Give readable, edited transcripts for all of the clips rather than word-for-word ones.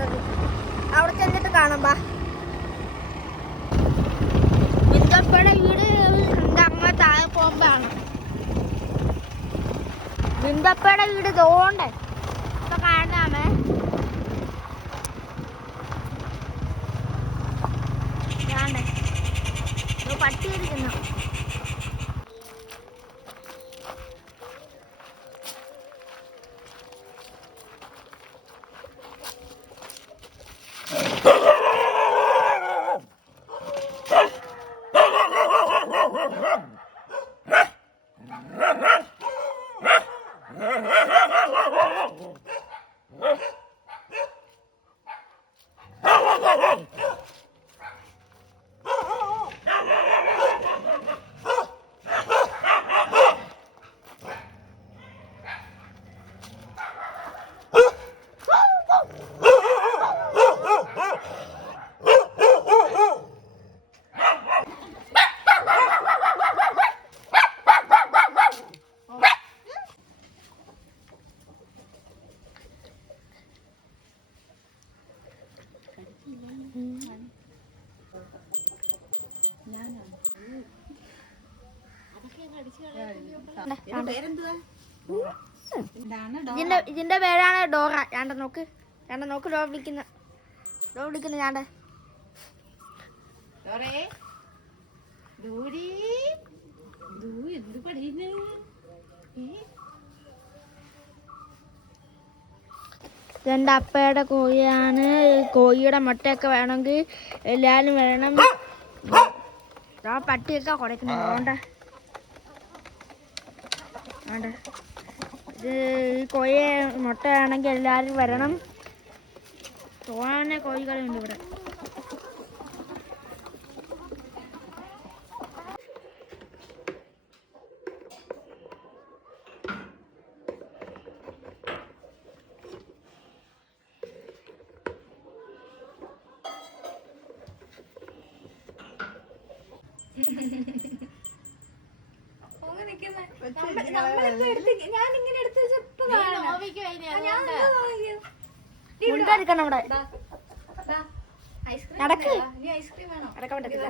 പോകുന്നത്. അവിടെ ചെന്നിട്ട് കാണാം. ബാ, ബിന്ദപ്പയുടെ വീട് എൻ്റെ അമ്മ താഴെ പോകുമ്പോഴാണ്. ബിന്ദപ്പയുടെ വീട് തോണ്ടേ ഇപ്പൊ കാണാമേ. പട്ടി ഇരിക്കുന്നു. ഇതിന്റെ പേരാണ് ഡോറ. ഞാണ്ട നോക്ക്, ഡോർ വിളിക്കുന്ന ഞാണ്ട. ഇതെന്റെ അപ്പയുടെ കോഴിയാണ്. കോഴിയുടെ മുട്ടയൊക്കെ വേണമെങ്കിൽ എല്ലാവരും വേണം. പട്ടിയൊക്കെ കുടയ്ക്കുന്നു. ഇത് ഈ കോഴിയെ മുട്ട വേണമെങ്കിൽ എല്ലാവരും വരണം. തോനെ കോഴികളുണ്ട് ഇവിടെ. നടക്ക്, നടക്കാൻ പറ്റത്തില്ല.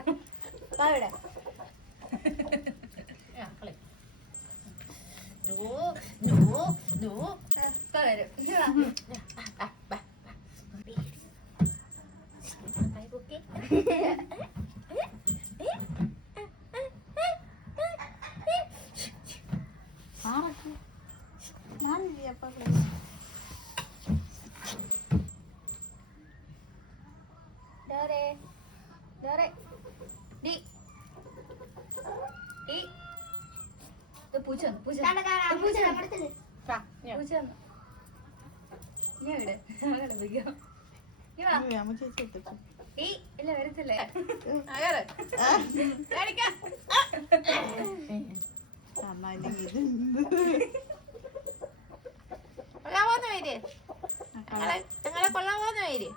കൊള്ളാമോന്ന് പേര്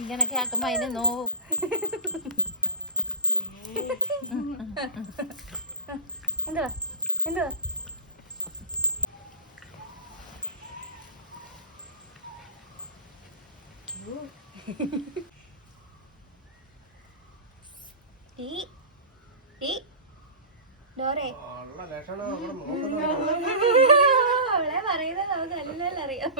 ഇങ്ങനൊക്കെ ആക്കുമ്പോ അതിന് നോവും. എന്തുവാ എന്തുവാ ഡോറേ അവളെ പറയുന്നത് നമുക്ക് നല്ല അറിയാം.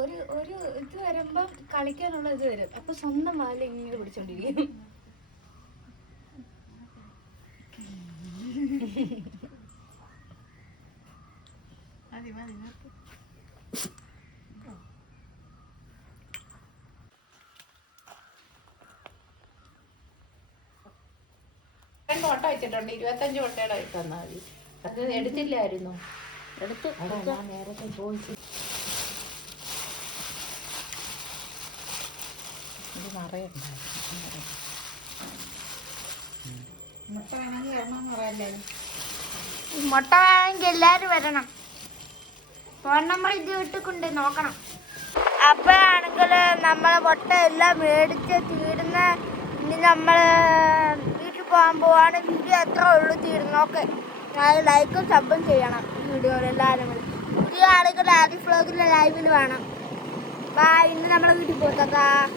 ഒരു ഒരു ഇത് വരുമ്പം കളിക്കാനുള്ള ഇത് വരും. അപ്പൊ സ്വന്തം വാല് ഇങ്ങനെ പിടിച്ചോണ്ടിരിക്കും. മുട്ട വെച്ചിട്ടുണ്ട്. 25 മുട്ടയുടെ ഇട്ട് തന്നാൽ മതി. അത് എടുത്തില്ലായിരുന്നു. എടുത്ത് ഞാൻ നേരത്തെ ചോദിച്ചു. ഇത് നിറയുണ്ടായിരുന്നു. മുട്ട വേണമെങ്കിൽ വരണമെന്ന് പറയാല്ലേ. മുട്ട വേണമെങ്കിൽ എല്ലാവരും വരണം. ഫോൺ നമ്പർ ഇത് ഇട്ടുകൊണ്ട് നോക്കണം. അപ്പോഴാണെങ്കിൽ നമ്മളെ മുട്ട എല്ലാം മേടിച്ച് തീരുന്ന. ഇനി നമ്മൾ വീട്ടിൽ പോകാൻ പോവാണ്. വീഡിയോ എത്ര ഉള്ളു തീരുന്നു. ഓക്കെ, ലൈക്കും സബും ചെയ്യണം വീഡിയോയിൽ എല്ലാവരും കൂടി. പുതിയ ആളുകൾ ആദ്യ ഫ്ലോഗിലെ ലൈവിൽ വേണം. ഇന്ന് നമ്മളെ വീട്ടിൽ പോകാം.